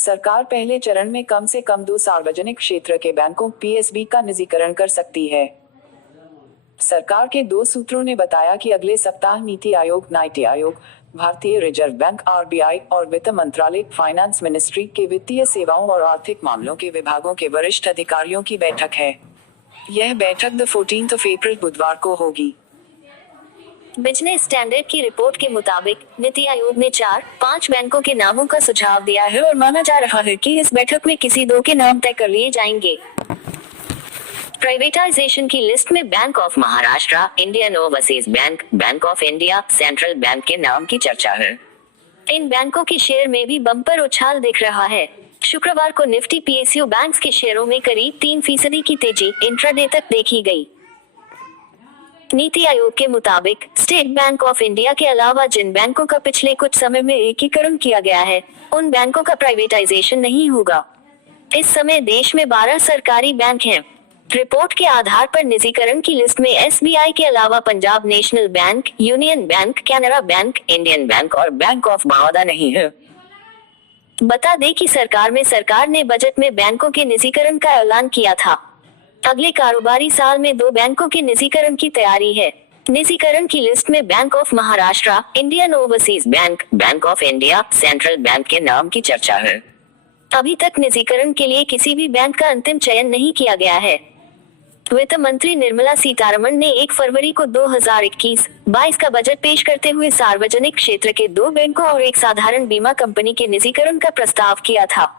सरकार पहले चरण में कम से कम 2 सार्वजनिक क्षेत्र के बैंकों पीएसबी का निजीकरण कर सकती है। सरकार के 2 सूत्रों ने बताया कि अगले सप्ताह नीति आयोग, भारतीय रिजर्व बैंक आरबीआई और वित्त मंत्रालय फाइनेंस मिनिस्ट्री के वित्तीय सेवाओं और आर्थिक मामलों के विभागों के वरिष्ठ अधिकारियों की बैठक है। यह बैठक 14 अप्रैल बुधवार को होगी। बिजनेस स्टैंडर्ड की रिपोर्ट के मुताबिक नीति आयोग ने 4-5 बैंकों के नामों का सुझाव दिया है और माना जा रहा है कि इस बैठक में किसी 2 के नाम तय कर लिए जाएंगे। प्राइवेटाइजेशन की लिस्ट में bank of Maharashtra, Indian overseas bank, bank of India, central bank के नाम की चर्चा है। इन बैंकों के शेयर में भी बम्पर उछाल दिख रहा है। शुक्रवार को निफ्टी पीएसयू बैंक्स के शेयरों में करीब 3% की तेजी इंट्राडे तक देखी गई। नीति आयोग के मुताबिक स्टेट बैंक ऑफ इंडिया के अलावा जिन बैंकों का पिछले कुछ समय में एकीकरण किया गया है, उन बैंकों का प्राइवेटाइजेशन नहीं होगा। इस समय देश में 12 सरकारी बैंक हैं। रिपोर्ट के आधार पर निजीकरण की लिस्ट में एसबीआई के अलावा Punjab national bank, union bank, Canara bank, Indian bank और बैंक ऑफ बड़ौदा नहीं है। बता दें कि सरकार ने बजट में बैंकों के निजीकरण का ऐलान किया था। अगले कारोबारी साल में 2 बैंकों के निजीकरण की तैयारी है। निजीकरण की लिस्ट में bank of Maharashtra, Indian overseas bank, bank of India, central bank के नाम की चर्चा है। अभी तक निजीकरण के लिए किसी भी बैंक का अंतिम चयन नहीं किया गया है। वित्त मंत्री निर्मला सीतारमण ने 1 फरवरी को 2021-22 का बजट पेश करते हुए सार्वजनिक क्षेत्र के 2 बैंकों और एक साधारण बीमा कंपनी के निजीकरण का प्रस्ताव किया था।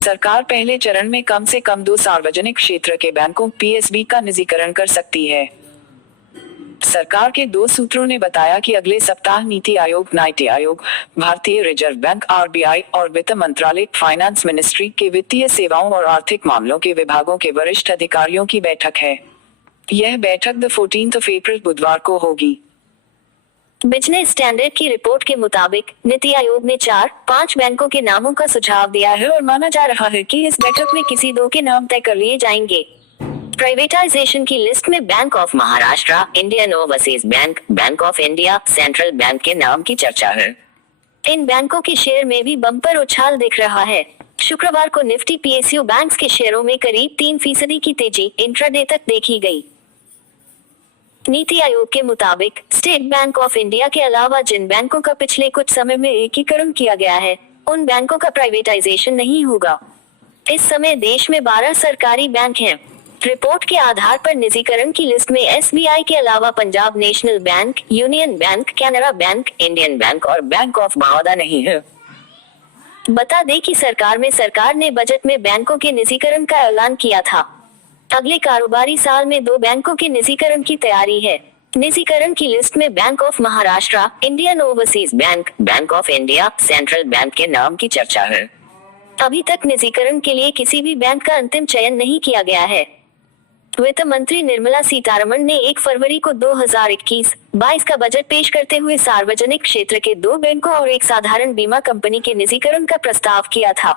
सरकार पहले चरण में कम से कम 2 सार्वजनिक क्षेत्र के बैंकों पीएसबी का निजीकरण कर सकती है। सरकार के 2 सूत्रों ने बताया कि अगले सप्ताह नीति आयोग, भारतीय रिजर्व बैंक आरबीआई और वित्त मंत्रालय फाइनेंस मिनिस्ट्री के वित्तीय सेवाओं और आर्थिक मामलों के विभागों के वरिष्ठ अधिकारियों की बैठक है। यह बैठक 14 अप्रैल बुधवार को होगी। बिजनेस स्टैंडर्ड की रिपोर्ट के मुताबिक नीति आयोग ने 4-5 बैंकों के नामों का सुझाव दिया है और माना जा रहा है कि इस बैठक में किसी 2 के नाम तय कर लिए जाएंगे। प्राइवेटाइजेशन की लिस्ट में bank of Maharashtra, Indian overseas bank, bank of India, central bank के नाम की चर्चा है। इन बैंकों के शेयर में भी बम्पर उछाल दिख रहा है। शुक्रवार को निफ्टी पीएसयू बैंक्स के शेयरों में करीब 3% की तेजी इंट्राडे तक देखी गई। नीति आयोग के मुताबिक स्टेट बैंक ऑफ इंडिया के अलावा जिन बैंकों का पिछले कुछ समय में एकीकरण किया गया है, उन बैंकों का प्राइवेटाइजेशन नहीं होगा। इस समय देश में 12 सरकारी बैंक हैं। रिपोर्ट के आधार पर निजीकरण की लिस्ट में एसबीआई के अलावा Punjab national bank, union bank, Canara bank, Indian bank और बैंक ऑफ बड़ौदा नहीं है। बता दें कि सरकार ने बजट में बैंकों के निजीकरण का ऐलान किया था। अगले कारोबारी साल में 2 बैंकों के निजीकरण की तैयारी है। निजीकरण की लिस्ट में bank of Maharashtra, Indian overseas bank, bank of India, central bank के नाम की चर्चा है। अभी तक निजीकरण के लिए किसी भी बैंक का अंतिम चयन नहीं किया गया है। वित्त मंत्री निर्मला सीतारमण ने 1 फरवरी को 2021-22 का बजट पेश करते हुए सार्वजनिक क्षेत्र के 2 बैंकों और एक साधारण बीमा कंपनी के निजीकरण का प्रस्ताव किया था।